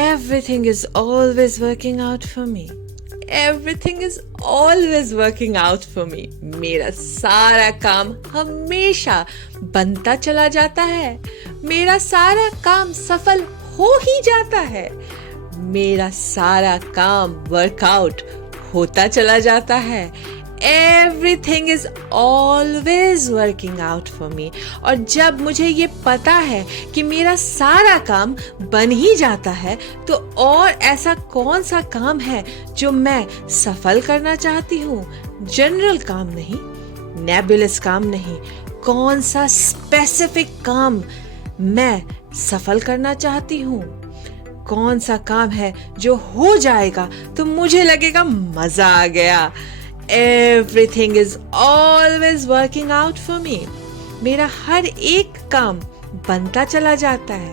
Everything is always working out for me. Everything is always working out for me. मेरा सारा काम हमेशा बनता चला जाता है. मेरा सारा काम सफल हो ही जाता है. मेरा सारा काम वर्कआउट होता चला जाता है. Everything is always working out for me. और जब मुझे ये पता है कि मेरा सारा काम बन ही जाता है, तो और ऐसा कौन सा काम है जो मैं सफल करना चाहती हूँ? जनरल काम नहीं, नेबुलस काम नहीं, कौन सा स्पेसिफिक काम मैं सफल करना चाहती हूँ? कौन सा काम है जो हो जाएगा तो मुझे लगेगा मजा आ गया. Everything is always working out for me. मेरा हर एक काम बनता चला जाता है.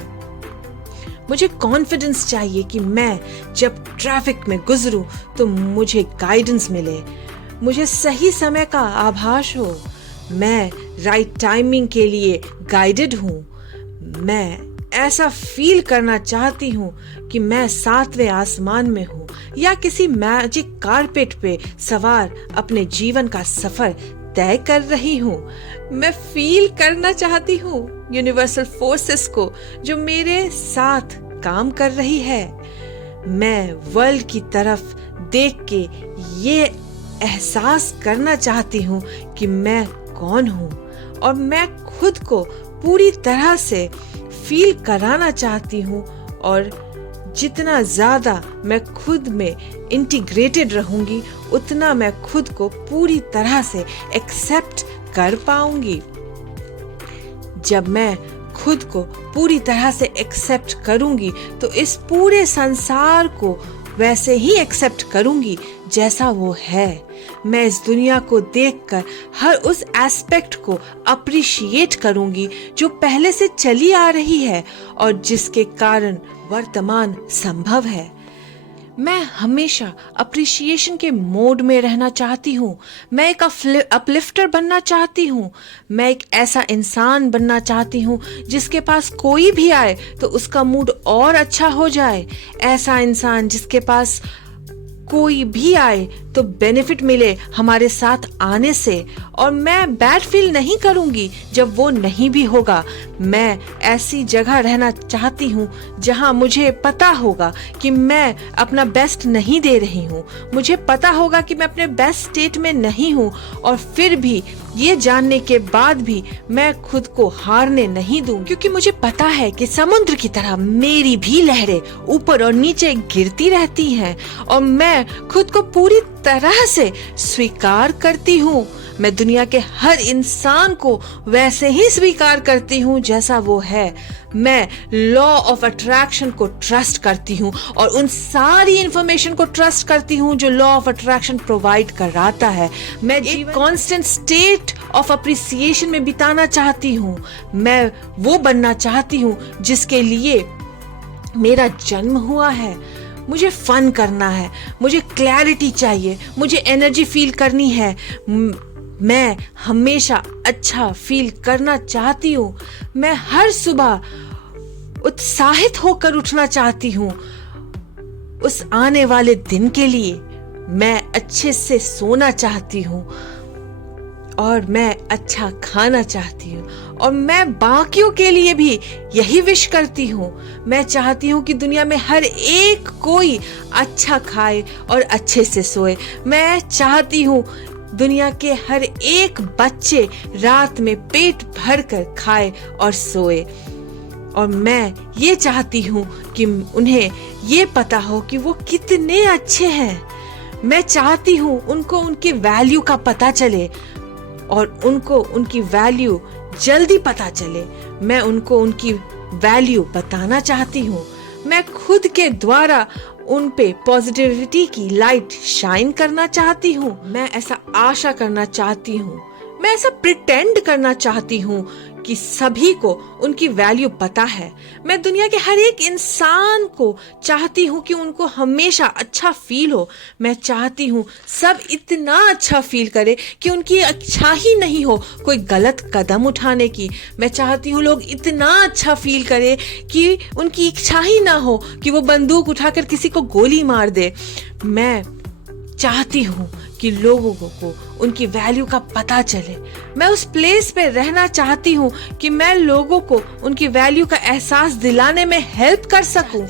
मुझे कॉन्फिडेंस चाहिए कि मैं जब ट्रैफिक में गुजरूं तो मुझे गाइडेंस मिले, मुझे सही समय का आभास हो, मैं राइट टाइमिंग के लिए गाइडेड हूं. मैं ऐसा फील करना चाहती हूँ कि मैं 7वें आसमान में हूँ या किसी मैजिक कारपेट पे सवार अपने जीवन का सफर तय कर रही हूँ. मैं फील करना चाहती हूँ यूनिवर्सल फोर्सेस को जो मेरे साथ काम कर रही है. मैं वर्ल्ड की तरफ देख के ये एहसास करना चाहती हूँ कि मैं कौन हूँ और मैं खुद को पूरी तरह से फील कराना चाहती हूँ. और जितना ज्यादा मैं खुद में इंटीग्रेटेड रहूंगी उतना मैं खुद को पूरी तरह से एक्सेप्ट कर पाऊंगी. जब मैं खुद को पूरी तरह से एक्सेप्ट करूंगी तो इस पूरे संसार को वैसे ही एक्सेप्ट करूंगी जैसा वो है. मैं इस दुनिया को देखकर हर उस एस्पेक्ट को अप्रिशिएट करूंगी जो पहले से चली आ रही है और जिसके कारण वर्तमान संभव है. मैं हमेशा अप्रिशिएशन के मोड में रहना चाहती हूँ. मैं एक अपलिफ्टर बनना चाहती हूँ. मैं एक ऐसा इंसान बनना चाहती हूँ जिसके पास कोई भी आए तो उसका मूड और अच्छा हो जाए. ऐसा इंसान जिसके पास कोई भी आए तो बेनिफिट मिले हमारे साथ आने से, और मैं बैड फील नहीं करूंगी जब वो नहीं भी होगा. मैं ऐसी जगह रहना चाहती हूँ जहाँ मुझे पता होगा कि मैं अपना बेस्ट नहीं दे रही हूँ. मुझे पता होगा कि मैं अपने बेस्ट स्टेट में नहीं हूँ और फिर भी ये जानने के बाद भी मैं खुद को हारने नहीं दूं, क्योंकि मुझे पता है कि समुद्र की तरह मेरी भी लहरें ऊपर और नीचे गिरती रहती हैं और मैं खुद को पूरी तरह से स्वीकार करती हूँ. मैं दुनिया के हर इंसान को वैसे ही स्वीकार करती हूँ जैसा वो है. मैं लॉ ऑफ अट्रैक्शन को ट्रस्ट करती हूँ और उन सारी इंफॉर्मेशन को ट्रस्ट करती हूँ जो लॉ ऑफ अट्रैक्शन प्रोवाइड कराता है. मैं एक कांस्टेंट स्टेट ऑफ अप्रिसिएशन में बिताना चाहती हूँ. मैं वो बनना चाहती हूँ जिसके लिए मेरा जन्म हुआ है. मुझे फन करना है, मुझे क्लैरिटी चाहिए, मुझे एनर्जी फील करनी है. मैं हमेशा अच्छा फील करना चाहती हूँ. मैं हर सुबह उत्साहित होकर उठना चाहती हूँ उस आने वाले दिन के लिए. मैं अच्छे से सोना चाहती हूँ और मैं अच्छा खाना चाहती हूँ और मैं बाकियों के लिए भी यही विश करती हूँ. मैं चाहती हूँ कि दुनिया में हर एक कोई अच्छा खाए और अच्छे से सोए. मैं चाहती हूँ दुनिया के हर एक बच्चे रात में पेट भर कर खाए और सोए. और मैं ये चाहती हूँ कि उन्हें ये पता हो कि वो कितने अच्छे हैं. मैं चाहती हूँ उनको उनकी वैल्यू का पता चले और उनको उनकी वैल्यू जल्दी पता चले. मैं उनको उनकी वैल्यू बताना चाहती हूँ. मैं खुद के द्वारा उन पे पॉजिटिविटी की लाइट शाइन करना चाहती हूँ. मैं ऐसा आशा करना चाहती हूँ. मैं ऐसा प्रिटेंड करना चाहती हूँ कि सभी को उनकी वैल्यू पता है। मैं दुनिया के हर एक इंसान को चाहती हूँ कि उनको हमेशा अच्छा फील हो। मैं चाहती हूँ सब इतना अच्छा फील करे कि उनकी इच्छा ही नहीं हो कोई गलत कदम उठाने की। मैं चाहती हूँ लोग इतना अच्छा फील करे कि उनकी इच्छा ही ना हो कि वो बंदूक उठाकर किसी को गोली मार दे। मैं चाहती हूँ कि लोगों को उनकी वैल्यू का पता चले। मैं उस प्लेस पे रहना चाहती हूँ कि मैं लोगों को उनकी वैल्यू का एहसास दिलाने में हेल्प कर सकूं।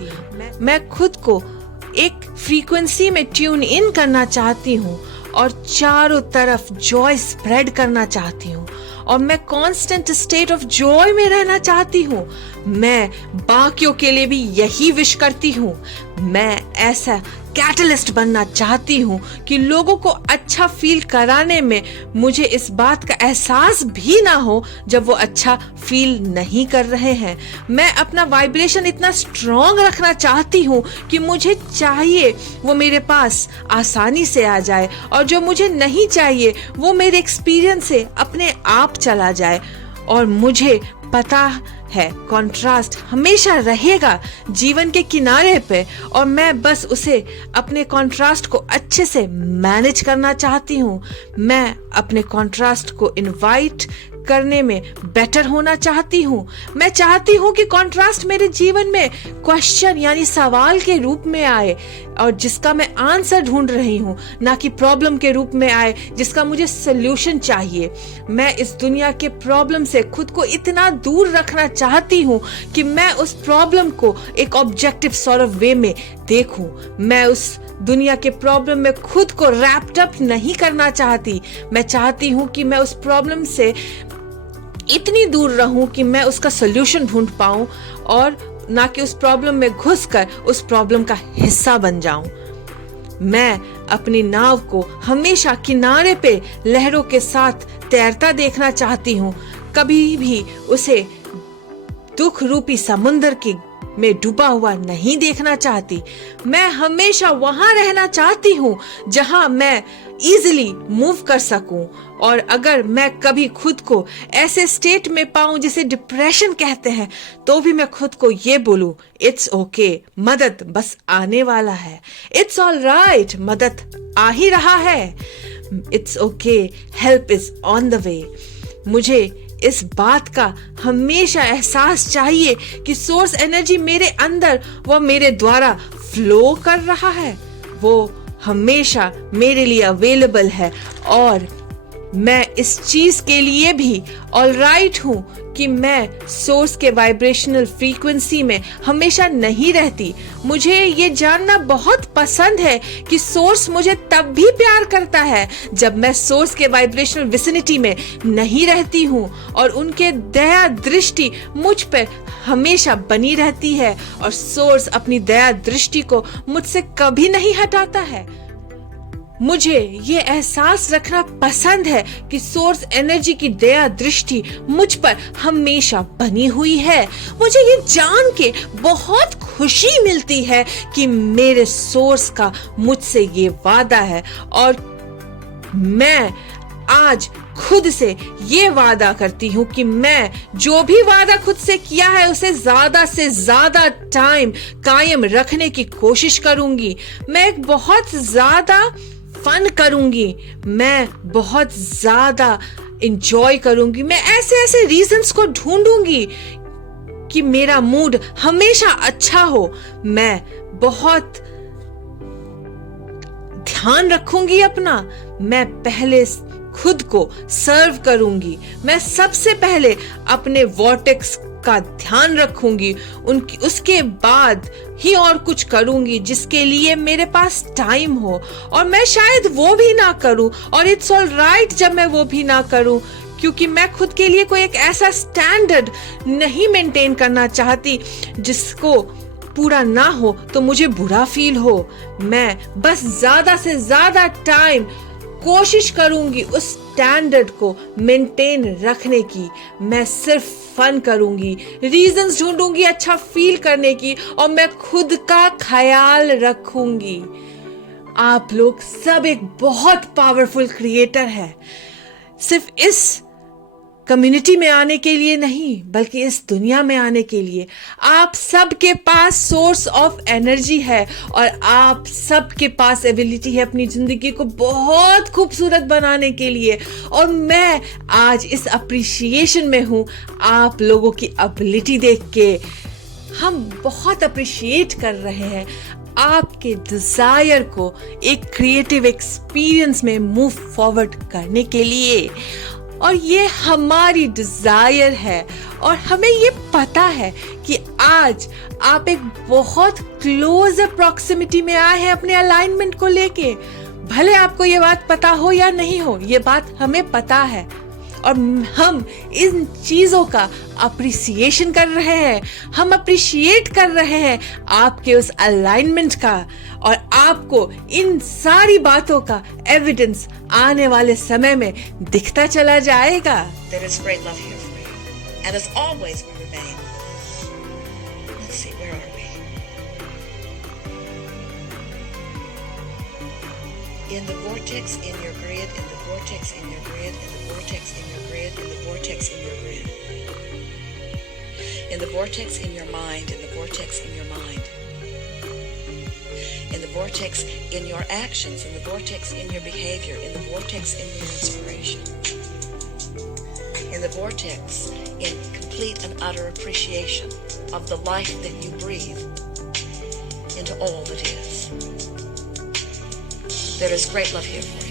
मैं खुद को एक फ्रीक्वेंसी में ट्यून इन करना चाहती हूँ और चारों तरफ जॉय स्प्रेड करना चाहती हूँ और मैं कांस्टेंट स्टेट ऑफ जॉय में रहना चाहती हूँ। मैं बाकियों के लिए भी यही विश करती हूँ। मैं ऐसा कैटलिस्ट बनना चाहती हूँ कि लोगों को अच्छा फील कराने में मुझे इस बात का एहसास भी ना हो जब वो अच्छा फील नहीं कर रहे हैं। मैं अपना वाइब्रेशन इतना स्ट्रॉन्ग रखना चाहती हूँ कि मुझे चाहिए वो मेरे पास आसानी से आ जाए और जो मुझे नहीं चाहिए वो मेरे एक्सपीरियंस से अपने आप चला जाए। और मुझे पता है कंट्रास्ट हमेशा रहेगा जीवन के किनारे पे और मैं बस उसे अपने कंट्रास्ट को अच्छे से मैनेज करना चाहती हूँ। मैं अपने कंट्रास्ट को इनवाइट करने में बेटर होना चाहती हूँ। मैं चाहती हूँ कि कंट्रास्ट मेरे जीवन में क्वेश्चन यानी सवाल के रूप में आए और जिसका मैं आंसर ढूंढ रही हूँ, ना कि प्रॉब्लम के रूप में आए जिसका मुझे सोल्यूशन चाहिए। मैं इस दुनिया के प्रॉब्लम से खुद को इतना दूर रखना चाहती हूँ कि मैं उस प्रॉब्लम को एक ऑब्जेक्टिव सॉर्ट ऑफ वे में देखूं। मैं उस दुनिया के प्रॉब्लम में खुद को रैप्ड अप नहीं करना चाहती। मैं चाहती हूँ कि मैं उस प्रॉब्लम से इतनी दूर रहूं कि मैं उसका सोल्यूशन ढूंढ पाऊं और ना कि उस प्रॉब्लम में घुसकर उस प्रॉब्लम का हिस्सा बन जाऊं। मैं अपनी नाव को हमेशा किनारे पे लहरों के साथ तैरता देखना चाहती हूँ। कभी भी उसे दुख रूपी समुद्र की में डूबा हुआ नहीं देखना चाहती। मैं हमेशा वहां रहना चाहती हूँ जहां मैं इजीली मूव कर सकूं और अगर मैं कभी खुद को ऐसे स्टेट में पाऊं जिसे डिप्रेशन कहते हैं तो भी मैं खुद को ये बोलूं, इट्स ओके, मदद बस आने वाला है। इट्स ऑल राइट, मदद आ ही रहा है। It's okay, help is on the way. मुझे इस बात का हमेशा एहसास चाहिए कि सोर्स एनर्जी मेरे अंदर व मेरे द्वारा फ्लो कर रहा है। वो हमेशा मेरे लिए अवेलेबल है और मैं इस चीज के लिए भी ऑलराइट हूं कि मैं सोर्स के वाइब्रेशनल फ्रीक्वेंसी में हमेशा नहीं रहती। मुझे ये जानना बहुत पसंद है कि सोर्स मुझे तब भी प्यार करता है जब मैं सोर्स के वाइब्रेशनल विसिनिटी में नहीं रहती हूँ और उनके दया दृष्टि मुझ पर हमेशा बनी रहती है और सोर्स अपनी दया दृष्टि को मुझसे कभी नहीं हटाता है। मुझे ये एहसास रखना पसंद है कि सोर्स एनर्जी की दया दृष्टि मुझ पर हमेशा बनी हुई है। मुझे ये जान के बहुत खुशी मिलती है कि मेरे सोर्स का मुझसे ये वादा है और मैं आज खुद से ये वादा करती हूँ कि मैं जो भी वादा खुद से किया है उसे ज्यादा से ज्यादा टाइम कायम रखने की कोशिश करूंगी। मैं एक बहुत ज्यादा फन करूंगी, मैं बहुत ज्यादा इंजॉय करूंगी। मैं ऐसे ऐसे रीजंस को ढूंढूंगी कि मेरा मूड हमेशा अच्छा हो। मैं बहुत ध्यान रखूंगी अपना। मैं पहले खुद को सर्व करूंगी। मैं सबसे पहले अपने वॉर्टेक्स का ध्यान रखूंगी, उसके बाद ही और कुछ करूंगी जिसके लिए मेरे पास टाइम हो। और मैं शायद वो भी ना करूं और इट्स ऑल राइट जब मैं वो भी ना करूं, क्योंकि मैं खुद के लिए कोई एक ऐसा स्टैंडर्ड नहीं मेंटेन करना चाहती जिसको पूरा ना हो तो मुझे बुरा फील हो। मैं बस ज्यादा से ज्यादा टाइम कोशिश करूंगी उस स्टैंडर्ड को मेंटेन रखने की। मैं सिर्फ फन करूंगी, रीजंस ढूंढूंगी अच्छा फील करने की और मैं खुद का ख्याल रखूंगी। आप लोग सब एक बहुत पावरफुल क्रिएटर है। सिर्फ इस कम्युनिटी में आने के लिए नहीं, बल्कि इस दुनिया में आने के लिए। आप सबके पास सोर्स ऑफ एनर्जी है और आप सबके पास एबिलिटी है अपनी जिंदगी को बहुत खूबसूरत बनाने के लिए। और मैं आज इस अप्रिसिएशन में हूं आप लोगों की एबिलिटी देख के। हम बहुत अप्रिशिएट कर रहे हैं आपके डिजायर को एक क्रिएटिव एक्सपीरियंस में मूव फॉरवर्ड करने के लिए। और ये हमारी डिजायर है और हमें ये पता है कि आज आप एक बहुत क्लोज प्रॉक्सिमिटी में आए हैं अपने अलाइनमेंट को लेके। भले आपको ये बात पता हो या नहीं हो, ये बात हमें पता है और हम इन चीजों का अप्रिसिएशन कर रहे हैं। हम अप्रिशिएट कर रहे हैं आपके उस अलाइनमेंट का और आपको इन सारी बातों का एविडेंस आने वाले समय में दिखता चला जाएगा। There is great love here for you, and as always will remain. Let's see, where are we? In the vortex in your grid, in the vortex in your grid, in the vortex in your grid, in the vortex in your grid. In the vortex in your mind, in the vortex in your mind. In the vortex in your actions, in the vortex in your behavior, in the vortex in your inspiration. In the vortex in complete and utter appreciation of the life that you breathe into all that is. There is great love here for you.